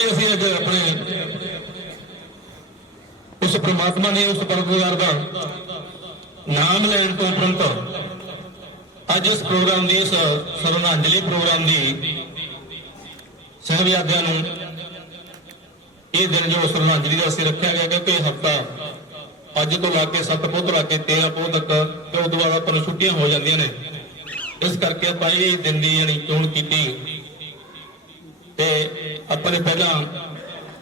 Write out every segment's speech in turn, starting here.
ਅਸੀਂ ਅੱਜ ਆਪਣੇ ਉਸ ਪ੍ਰਮਾਤਮਾ ਨੇ ਉਸ ਪਰਮਪੁਰਖ ਦਾ ਨਾਮ ਲੈਣ ਤੋਂ ਉਪਰੰਤ ਅੱਜ ਇਸ ਪ੍ਰੋਗਰਾਮ ਦੀ, ਇਸ ਸਰਵਨਾਂਜਲੀ ਪ੍ਰੋਗਰਾਮ ਦੀ ਸਹਿਬਜ਼ਾਦਿਆਂ ਨੂੰ ਇਹ ਦਿਨ ਜੋ ਸਰਵਨਾਂਜਲੀ ਦਾ ਅਸੀਂ ਰੱਖਿਆ ਗਿਆ, ਕਿਉਂਕਿ ਇਹ ਹਫਤਾ ਅੱਜ ਤੋਂ ਲਾ ਕੇ 7 ਪੋਹ ਤੋਂ ਲਾ ਕੇ 13 ਪੋਹ ਤੱਕ ਤੇ ਉਸ ਤੋਂ ਬਾਅਦ ਆਪਾਂ ਨੂੰ ਛੁੱਟੀਆਂ ਹੋ ਜਾਂਦੀਆਂ ਨੇ। ਇਸ ਕਰਕੇ ਆਪਾਂ ਇਹ ਦਿਨ ਦੀ ਯਾਨੀ ਚੋਣ ਕੀਤੀ। ਤੇ ਆਪਾਂ ਨੇ ਪਹਿਲਾਂ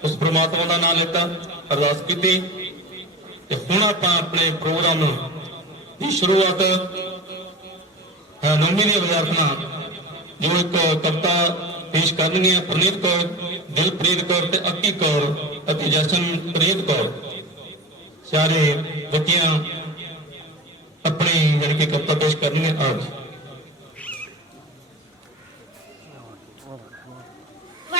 ਉਸ ਪ੍ਰਮਾਤਮਾ ਦਾ ਨਾਮ ਲਿੱਤਾ ਅਰਦਾਸ ਕੀਤੀ। ਤੇ ਹੁਣ ਆਪਾਂ ਆਪਣੇ ਪ੍ਰੋਗਰਾਮ ਦੀ ਸ਼ੁਰੂਆਤ ਅਹ, ਨੌਵੀਂ ਦੀਆਂ ਜੋ ਇੱਕ ਕਵਿਤਾ ਪੇਸ਼ ਕਰਨਗੀਆਂ ਪ੍ਰਨੀਤ ਕੌਰ ਦਿਲਪ੍ਰੀਤ ਕੌਰ ਤੇ ਅੱਕੀ ਕੌਰ ਅਤੇ ਜਸ਼ਨਪ੍ਰੀਤ ਕੌਰ। ਸਾਰੇ ਬੱਚਿਆਂ ਆਪਣੀ ਯਾਨੀ ਕਿ ਕਵਿਤਾ ਪੇਸ਼ ਕਰਨਗੀਆਂ ਆਪ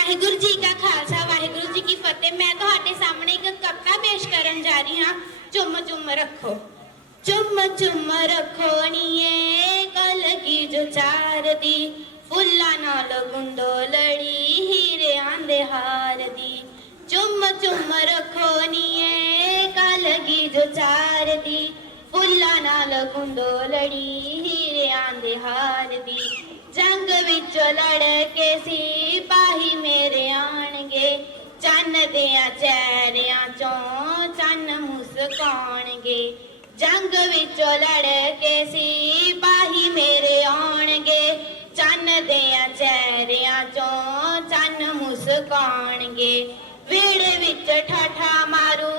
ਵਾਹਿਗੁਰੂ ਜੀ ਕਾ ਖਾਲਸਾ, ਵਾਹਿਗੁਰੂ ਜੀ ਕੀ ਫਤਿਹ। ਮੈਂ ਤੁਹਾਡੇ ਸਾਹਮਣੇ ਇੱਕ ਕਵਿਤਾ ਪੇਸ਼ ਕਰਨ ਜਾ ਰਹੀ ਹਾਂ। ਚੁੰਮ ਚੁੰਮ ਰੱਖੋ, ਚੁੰਮ ਚੁੰਮ ਰੱਖੋ ਨੀਏ ਕਲਗੀ ਜੋ ਚਾਰ ਦੀ, ਫੁੱਲਾਂ ਨਾਲ ਗੁੰਦੋ ਹੀਰਿਆਂ ਦੇ ਹਾਰ ਦੀ। ਚੁੰਮ ਚੁੰਮ ਰੱਖੋ ਨੀਏ ਕਲਗੀ ਜੋ ਚਾਰ ਦੀ, ਫੁੱਲਾਂ ਨਾਲ ਗੁੰਦੋ ਲੜੀ ਹੀਰਿਆਂ ਦੇ ਹਾਰ ਦੀ। ਜੰਗ ਵਿੱਚ ਲੜ ਕੇ ਸਿਪਾਹੀ ਮੇਰੇ ਦੀਆਂ ਚਿਹਰਿਆਂ ਚੋਂ ਚੰਨ ਮੁਸਕਾਉਣਗੇ। ਜੰਗ ਵਿੱਚੋਂ ਲੜ ਕੇ ਸਿਪਾਹੀ ਮੇਰੇ ਆਉਣਗੇ। ਚੰਨ ਦਿਆਂ ਚਿਹਰਿਆਂ ਚੋਂ ਚੰਨ ਮੁਸਕਾਣਗੇ ਵਿਹੜੇ ਵਿੱਚ ਠਾਠਾ ਮਾਰੂ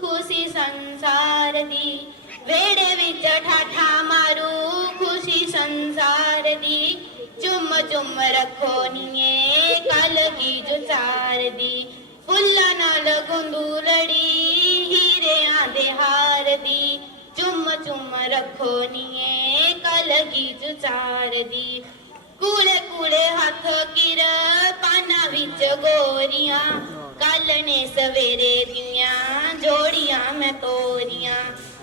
ਖੁਸ਼ੀ ਸੰਸਾਰ ਦੀ। ਵਿਹੜੇ ਵਿੱਚ ਠਾਠਾ ਮਾਰੂ ਖੁਸ਼ੀ ਸੰਸਾਰ ਦੀ। ਚੁੰਮ ਚੁੰਮ ਰੱਖੋ ਨੀਏ ਕਲ ਕੀ ਜੁਚਾਰ ਦੀ। ਫੁੱਲਾਂ ਨਾਲ ਗੁੰਦੂਲੜੀ, ਹੀਰਿਆਂ ਦੇ ਹਾਰ ਦੀ। ਚੁੰਮ ਚੁੰਮ ਰੱਖੋ ਨੀਏ ਕਲ ਜੁਚਾਰ ਦੀ। ਕੂਲੇ ਕੂਲੇ ਹੱਥ ਕਿਰ, ਪਾਨਾ ਵਿੱਚ ਗੋਰੀਆਂ। ਕੱਲ ਨੇ ਸਵੇਰੇ ਦੀਆਂ ਜੋੜੀਆਂ ਮੈਂ ਤੋਰੀਆਂ।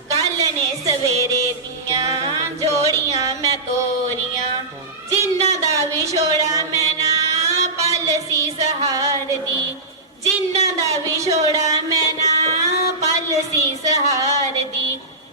ਕੱਲ ਨੇ ਸਵੇਰੇ ਦੀਆਂ ਜੋੜੀਆਂ ਮੈਂ ਤੋਰੀਆਂ। ਜਿੰਨਾਂ ਦਾ ਵਿਛੋੜਾ ਨਾ ਪਲ ਸੀ ਸਹਾਰ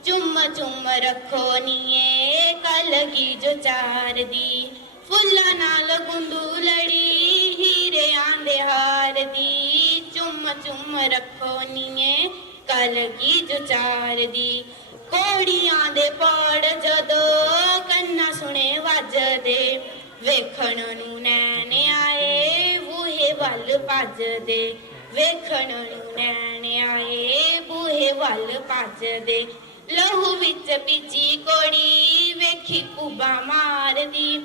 ਚੁੰਮ ਚੁੰਮ ਰੱਖੋ ਨੀਏ ਕਲ ਕੀ ਜੋ ਚਾਰ ਦੀ ਫੁੱਲਾਂ ਨਾਲ ਗੁੰਦੂ ਲੜੀ ਹੀਰੇ ਦੇ ਹਾਰ ਦੀ ਚੁੰਮ ਚੁੰਮ ਰੱਖੋ ਨੀਏ ਕਲ ਕੀ ਜੋ ਚਾਰ ਦੀ ਕੋੜੀਆਂ ਦੇ ਪੜ ਜਦੋਂ ਕੰਨਾ ਸੁਣੇ ਵੱਜਦੇ ਵੇਖਣ ਨੂੰ ਨੈਣ ਆਏ ਬੂਹੇ ਵੱਲ ਭੱਜਦੇ ਵੇਖਣ ਨੂੰ ਨੈਣ ਆਏ ਬੂਹੇ ਵੱਲ ਭੱਜਦੇ। ਲਹੂ ਵਿੱਚ ਭਿੱਜੀ ਕੋੜੀ ਵੇਖੀ ਕੁਬਾ ਮਾਰਦੀ।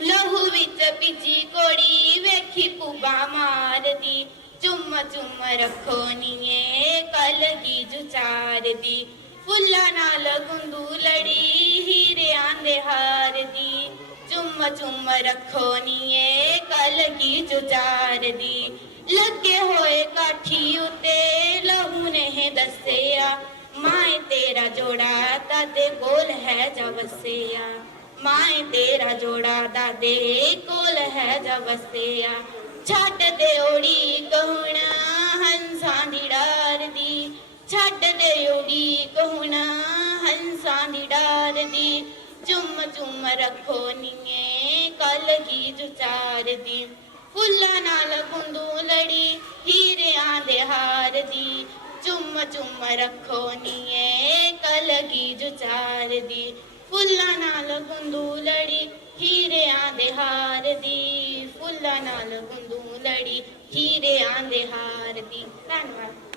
ਲਹੂ ਵਿੱਚ ਭਿੱਜੀ ਕੋੜੀ ਵੇਖੀ ਕੁਬਾ ਮਾਰਦੀ। ਚੁੰਮ ਚੁੰਮ ਰੱਖੋ ਨੀਏ ਕਲ ਕੀ ਜੁਚਾਰ ਫੁੱਲਾਂ ਨਾਲ ਗੁੰਦੂ ਲੜੀ ਹੀਰਿਆਂ ਦੇ ਹਾਰ ਦੀ ਚੁੰਮ ਚੁੰਮ ਰੱਖੋ ਨੀਏ ਕਲ ਕੀ ਜੁਚਾਰ ਦੀ ਤੇਰਾ ਜੋੜਾ ਦਾਦੇ ਕੋਲ ਹੈ ਜਾ ਵਸਿਆ ਮਾਏ ਤੇਰਾ ਜੋੜਾ ਦਾਦੇ ਕੋਲ ਹੈ ਜਾ ਵਸਿਆ ਛੱਡ ਦੇ ਓੜੀ ਕਹੁਣਾ ਹੰਸਾਂ ਦੀ ਡਾਰ ਦੀ। ਛੱਡ ਦੇ ਓੜੀ ਕਹੁਣਾ ਹੰਸਾਂ ਦੀ ਡਾਰ ਦੀ। ਚੁੰਮ ਚੁੰਮ ਰੱਖੋ ਨੀਏ ਕੱਲ ਕੀ ਜੁਚਾਰ ਦੀ। ਫੁੱਲਾਂ ਨਾਲ ਗੁੰਦੂ ਲੜੀ ਹੀਰਿਆਂ ਦੇ ਹਾਰ ਦੀ। ਚੁੰਮ ਚੁੰਮ ਰੱਖੋ ਨੀਏ ਕਲ ਕੀ ਜੁਚਾਰ ਦੀ। ਫੁੱਲਾਂ ਨਾਲ ਗੁੰਦੂ ਲੜੀ, ਹੀਰਿਆਂ ਦੇ ਹਾਰ ਦੀ। ਫੁੱਲਾਂ ਨਾਲ ਗੁੰਦੂ ਲੜੀ, ਹੀਰਿਆਂ ਦੇ ਹਾਰ ਦੀ। ਧੰਨਵਾਦ।